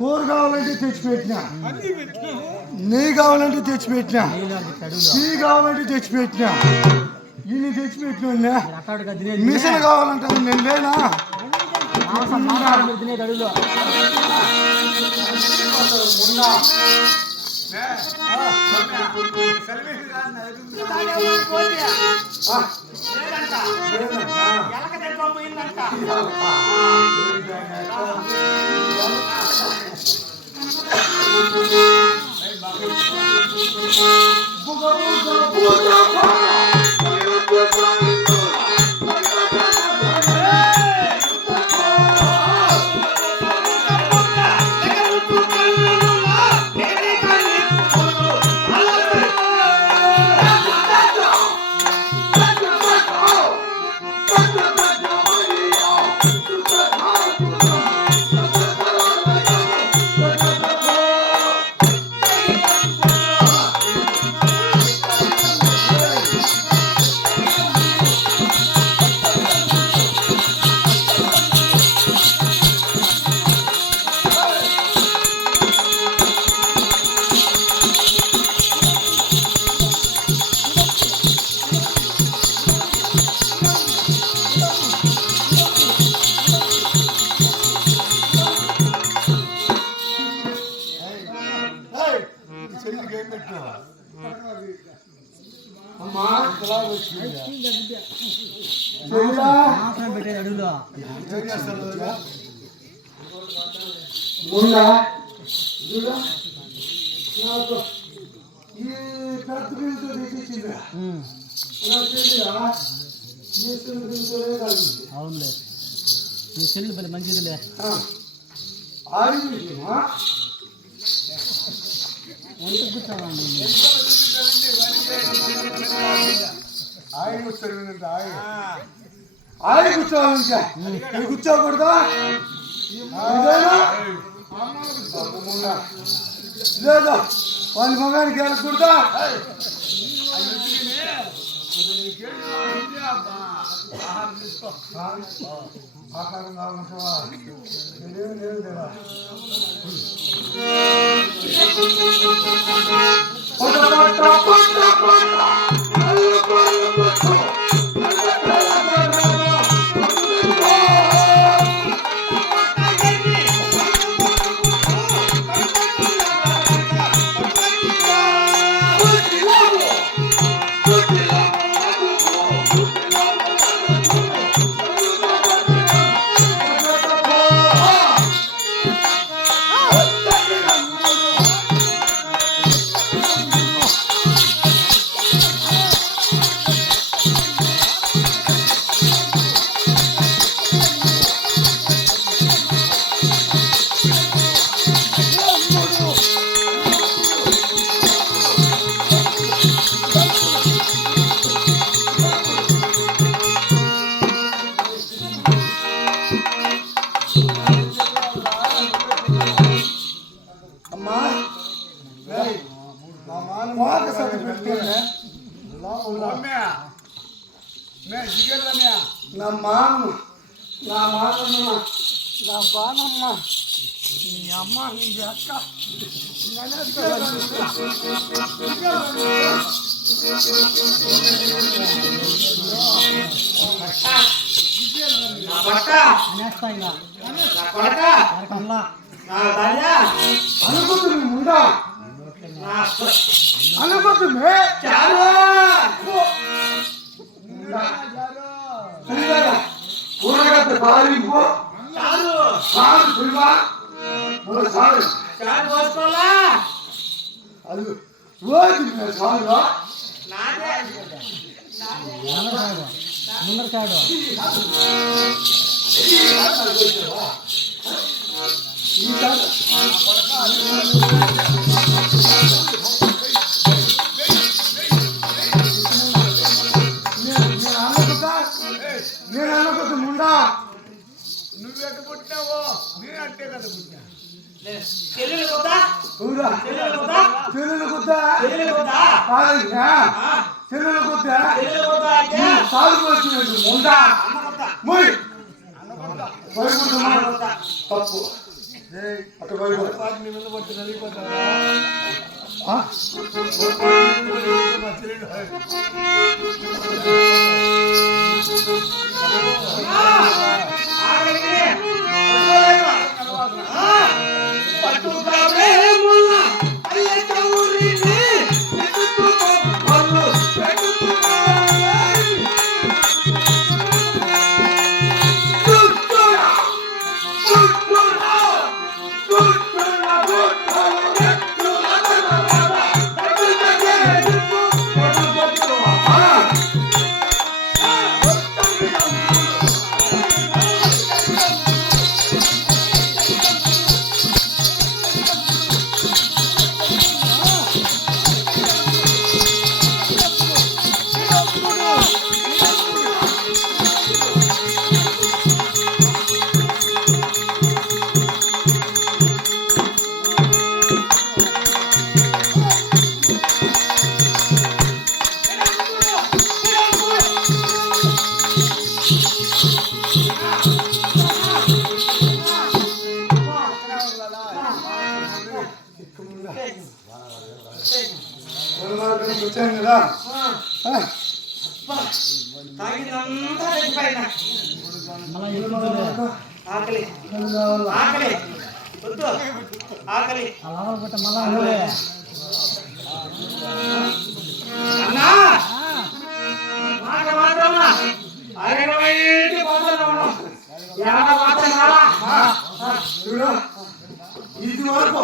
కూర కావాలంటే తెచ్చిపెట్టినా, నెయ్యి కావాలంటే తెచ్చిపెట్టినా, టీ కావాలంటే తెచ్చిపెట్టినా, ఇన్ని తెచ్చిపెట్టినా. మిషన్ కావాలంటే నేను లేనా? అవునులే, నీ చెల్లి పని మంచిదిలే. వంట కూర్చోవాలండి, ఆయన కూర్చోవాలంటే కూర్చోకూడదా? లేదా వాళ్ళ మగానికి వెళ్ళకూడదా? ఆకారం కావాలంటావా? ఇదేం లేదు కదా. నా బాణమ్మ నీ అమ్మ నీ అక్క అనుకుంటుంది ముందా అనుకుంటుంది కూరగట్ట బాలింపు అది రోజు సాగుగా ముందరకాడు నేను అన్నకొద్దు ముండా నువ్వెట్ట పుట్టినావో నేను అట్టే కదా పుట్టినా. చెల్లెలు కొద్దా చెల్లెలు కొద్దా సాగు వచ్చినట్టు ముండా తప్పు అక్కడ పోయి పాటి నీ మీద పట్టి నలిగిపోతావా ఆ? మా చెల్లెలు వచ్చాను కదా తాగిందంతా చచ్చిపోయినా మళ్ళా ఎక్కుతుందిలే. ఆకలి ఆకలి వద్దు ఆకలి ఆ లోపల పెట్ట మళ్ళా నువ్వే